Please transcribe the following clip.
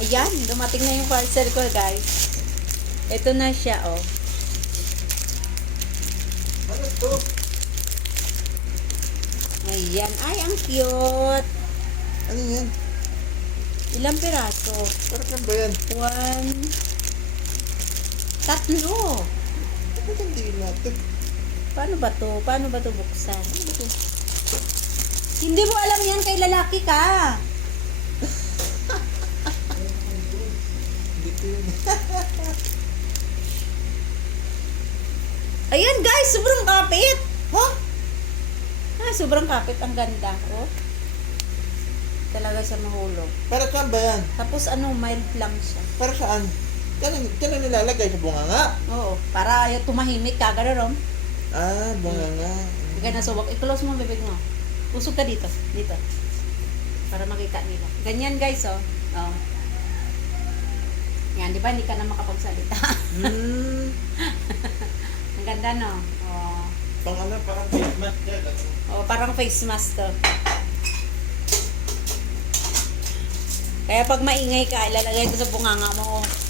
Ayan, dumating na yung parcel ko, guys. Ito na siya, oh. Ano to? Ayan. Ay, ang cute. Ano yan? Ilang piraso? Para saan ba yan? 1, 3. Ba't hindi natin? Paano ba to? Paano ba to buksan? Hindi mo alam yan, kay lalaki ka. Dito yun. Ayan, guys, sobrang kapit. Ha? Sobrang kapit. Ang ganda, oh. Talaga siya mahulog. Para saan ba yan? Tapos mild lang siya. Para saan? Yan ang nilalagay sa bunganga. Oo, para yung tumahimik ka, gano'n, Ah, bunganga. Hindi ka nasubok. I-close mo ang bibig mo. Usog ka dito. Dito. Para makita nila. Ganyan, guys, oh. Oh. Yan, di ba? Hindi ka na makapagsalita. Hmm. Ang ganda, no? Oh. Pang ano, parang face mask yan. Oh, parang face mask to. Kaya pag maingay ka, ilalagay ko sa bunganga mo. Oh.